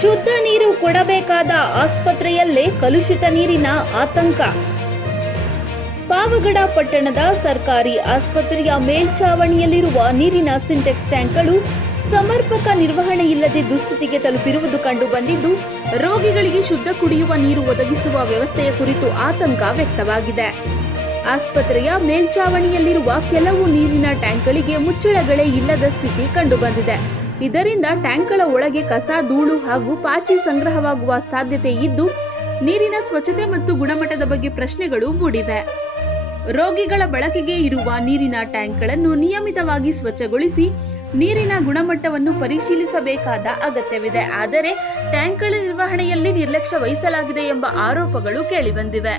ಶುದ್ಧ ನೀರು ಕೊಡಬೇಕಾದ ಆಸ್ಪತ್ರೆಯಲ್ಲೇ ಕಲುಷಿತ ನೀರಿನ ಆತಂಕ. ಪಾವಗಡ ಪಟ್ಟಣದ ಸರ್ಕಾರಿ ಆಸ್ಪತ್ರೆಯ ಮೇಲ್ಛಾವಣಿಯಲ್ಲಿರುವ ನೀರಿನ ಸಿಂಟೆಕ್ಸ್ ಟ್ಯಾಂಕ್ಗಳು ಸಮರ್ಪಕ ನಿರ್ವಹಣೆ ಇಲ್ಲದೆ ದುಸ್ಥಿತಿಗೆ ತಲುಪಿರುವುದು ಕಂಡುಬಂದಿದ್ದು, ರೋಗಿಗಳಿಗೆ ಶುದ್ಧ ಕುಡಿಯುವ ನೀರು ಒದಗಿಸುವ ವ್ಯವಸ್ಥೆಯ ಕುರಿತು ಆತಂಕ ವ್ಯಕ್ತವಾಗಿದೆ. ಆಸ್ಪತ್ರೆಯ ಮೇಲ್ಛಾವಣಿಯಲ್ಲಿರುವ ಕೆಲವು ನೀರಿನ ಟ್ಯಾಂಕ್ಗಳಿಗೆ ಮುಚ್ಚಳಗಳೇ ಇಲ್ಲದ ಸ್ಥಿತಿ ಕಂಡುಬಂದಿದೆ. ಇದರಿಂದ ಟ್ಯಾಂಕ್ಗಳ ಒಳಗೆ ಕಸ, ಧೂಳು ಹಾಗೂ ಪಾಚಿ ಸಂಗ್ರಹವಾಗುವ ಸಾಧ್ಯತೆ ಇದ್ದು, ನೀರಿನ ಸ್ವಚ್ಛತೆ ಮತ್ತು ಗುಣಮಟ್ಟದ ಬಗ್ಗೆ ಪ್ರಶ್ನೆಗಳು ಮೂಡಿವೆ. ರೋಗಿಗಳ ಬಳಕೆಗೆ ಇರುವ ನೀರಿನ ಟ್ಯಾಂಕ್ಗಳನ್ನು ನಿಯಮಿತವಾಗಿ ಸ್ವಚ್ಛಗೊಳಿಸಿ ನೀರಿನ ಗುಣಮಟ್ಟವನ್ನು ಪರಿಶೀಲಿಸಬೇಕಾದ ಅಗತ್ಯವಿದೆ. ಆದರೆ ಟ್ಯಾಂಕ್ಗಳ ನಿರ್ವಹಣೆಯಲ್ಲಿ ನಿರ್ಲಕ್ಷ್ಯ ವಹಿಸಲಾಗಿದೆ ಎಂಬ ಆರೋಪಗಳು ಕೇಳಿಬಂದಿವೆ.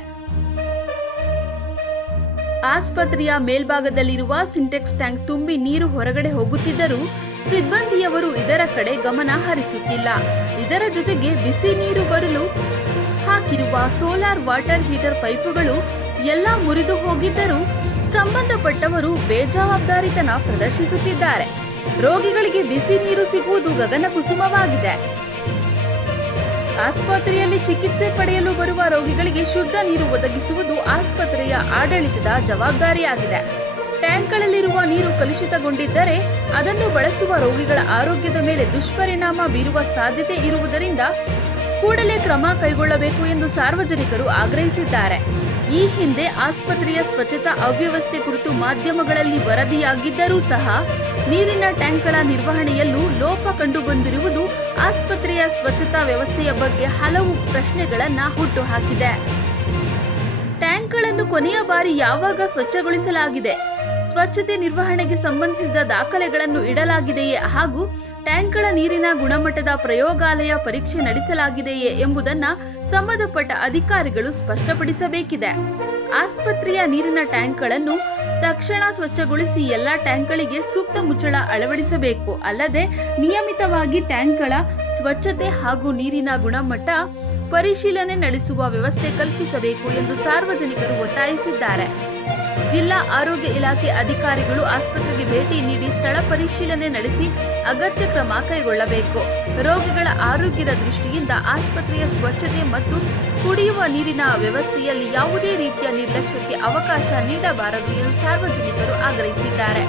ಆಸ್ಪತ್ರೆಯ ಮೇಲ್ಭಾಗದಲ್ಲಿರುವ ಸಿಂಟೆಕ್ಸ್ ಟ್ಯಾಂಕ್ ತುಂಬಿ ನೀರು ಹೊರಗಡೆ ಹೋಗುತ್ತಿದ್ದರೂ ಸಿಬ್ಬಂದಿಯವರು ಇದರ ಕಡೆ ಗಮನ ಹರಿಸುತ್ತಿಲ್ಲ. ಇದರ ಜೊತೆಗೆ ಬಿಸಿ ನೀರು ಬರಲು ಹಾಕಿರುವ ಸೋಲಾರ್ ವಾಟರ್ ಹೀಟರ್ ಪೈಪುಗಳು ಎಲ್ಲ ಮುರಿದು ಹೋಗಿದ್ದರೂ ಸಂಬಂಧಪಟ್ಟವರು ಬೇಜವಾಬ್ದಾರಿತನ ಪ್ರದರ್ಶಿಸುತ್ತಿದ್ದಾರೆ. ರೋಗಿಗಳಿಗೆ ಬಿಸಿ ನೀರು ಸಿಗುವುದು ಗಗನಕುಸುಮವಾಗಿದೆ. ಆಸ್ಪತ್ರೆಯಲ್ಲಿ ಚಿಕಿತ್ಸೆ ಪಡೆಯಲು ಬರುವ ರೋಗಿಗಳಿಗೆ ಶುದ್ಧ ನೀರು ಒದಗಿಸುವುದು ಆಸ್ಪತ್ರೆಯ ಆಡಳಿತದ ಜವಾಬ್ದಾರಿಯಾಗಿದೆ. ಟ್ಯಾಂಕ್ಗಳಲ್ಲಿರುವ ನೀರು ಕಲುಷಿತಗೊಂಡಿದ್ದರೆ ಅದನ್ನು ಬಳಸುವ ರೋಗಿಗಳ ಆರೋಗ್ಯದ ಮೇಲೆ ದುಷ್ಪರಿಣಾಮ ಬೀರುವ ಸಾಧ್ಯತೆ ಇರುವುದರಿಂದ ಕೂಡಲೇ ಕ್ರಮ ಕೈಗೊಳ್ಳಬೇಕು ಎಂದು ಸಾರ್ವಜನಿಕರು ಆಗ್ರಹಿಸಿದ್ದಾರೆ. ಈ ಹಿಂದೆ ಆಸ್ಪತ್ರೆಯ ಸ್ವಚ್ಛತಾ ಅವ್ಯವಸ್ಥೆ ಕುರಿತು ಮಾಧ್ಯಮಗಳಲ್ಲಿ ವರದಿಯಾಗಿದ್ದರೂ ಸಹ ನೀರಿನ ಟ್ಯಾಂಕ್ಗಳ ನಿರ್ವಹಣೆಯಲ್ಲೂ ಲೋಪ ಕಂಡುಬಂದಿರುವುದು ಆಸ್ಪತ್ರೆಯ ಸ್ವಚ್ಛತಾ ವ್ಯವಸ್ಥೆಯ ಬಗ್ಗೆ ಹಲವು ಪ್ರಶ್ನೆಗಳನ್ನು ಹುಟ್ಟುಹಾಕಿದೆ. ಟ್ಯಾಂಕ್ಗಳನ್ನು ಕೊನೆಯ ಬಾರಿ ಯಾವಾಗ ಸ್ವಚ್ಛಗೊಳಿಸಲಾಗಿದೆ? ಸ್ವಚ್ಛತೆ ನಿರ್ವಹಣೆಗೆ ಸಂಬಂಧಿಸಿದ ದಾಖಲೆಗಳನ್ನು ಇಡಲಾಗಿದೆಯೇ ಹಾಗೂ ಟ್ಯಾಂಕ್ಗಳ ನೀರಿನ ಗುಣಮಟ್ಟದ ಪ್ರಯೋಗಾಲಯ ಪರೀಕ್ಷೆ ನಡೆಸಲಾಗಿದೆಯೇ ಎಂಬುದನ್ನು ಸಂಬಂಧಪಟ್ಟ ಅಧಿಕಾರಿಗಳು ಸ್ಪಷ್ಟಪಡಿಸಬೇಕಿದೆ. ಆಸ್ಪತ್ರೆಯ ನೀರಿನ ಟ್ಯಾಂಕ್ಗಳನ್ನು ತಕ್ಷಣ ಸ್ವಚ್ಛಗೊಳಿಸಿ ಎಲ್ಲ ಟ್ಯಾಂಕ್ಗಳಿಗೆ ಸೂಕ್ತ ಮುಚ್ಚಳ ಅಳವಡಿಸಬೇಕು. ಅಲ್ಲದೆ ನಿಯಮಿತವಾಗಿ ಟ್ಯಾಂಕ್ಗಳ ಸ್ವಚ್ಛತೆ ಹಾಗೂ ನೀರಿನ ಗುಣಮಟ್ಟ ಪರಿಶೀಲನೆ ನಡೆಸುವ ವ್ಯವಸ್ಥೆ ಕಲ್ಪಿಸಬೇಕು ಎಂದು ಸಾರ್ವಜನಿಕರು ಒತ್ತಾಯಿಸಿದ್ದಾರೆ. ಜಿಲ್ಲಾ ಆರೋಗ್ಯ ಇಲಾಖೆ ಅಧಿಕಾರಿಗಳು ಆಸ್ಪತ್ರೆಗೆ ಭೇಟಿ ನೀಡಿ ಸ್ಥಳ ಪರಿಶೀಲನೆ ನಡೆಸಿ ಅಗತ್ಯ ಕ್ರಮ ಕೈಗೊಳ್ಳಬೇಕು. ರೋಗಿಗಳ ಆರೋಗ್ಯದ ದೃಷ್ಟಿಯಿಂದ ಆಸ್ಪತ್ರೆಯ ಸ್ವಚ್ಛತೆ ಮತ್ತು ಕುಡಿಯುವ ನೀರಿನ ವ್ಯವಸ್ಥೆಯಲ್ಲಿ ಯಾವುದೇ ರೀತಿಯ ನಿರ್ಲಕ್ಷ್ಯಕ್ಕೆ ಅವಕಾಶ ನೀಡಬಾರದು ಎಂದು ಸಾರ್ವಜನಿಕರು ಆಗ್ರಹಿಸಿದ್ದಾರೆ.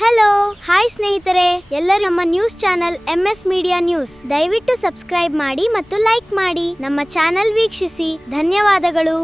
ಹಲೋ, ಹಾಯ್ ಸ್ನೇಹಿತರೆ, ಎಲ್ಲರೂ ನಮ್ಮ news channel MS media news ದಯವಿಟ್ಟು ಸಬ್ಸ್ಕ್ರೈಬ್ ಮಾಡಿ ಮತ್ತು ಲೈಕ್ ಮಾಡಿ. ನಮ್ಮ ಚಾನೆಲ್ ವೀಕ್ಷಿಸಿ. ಧನ್ಯವಾದಗಳು.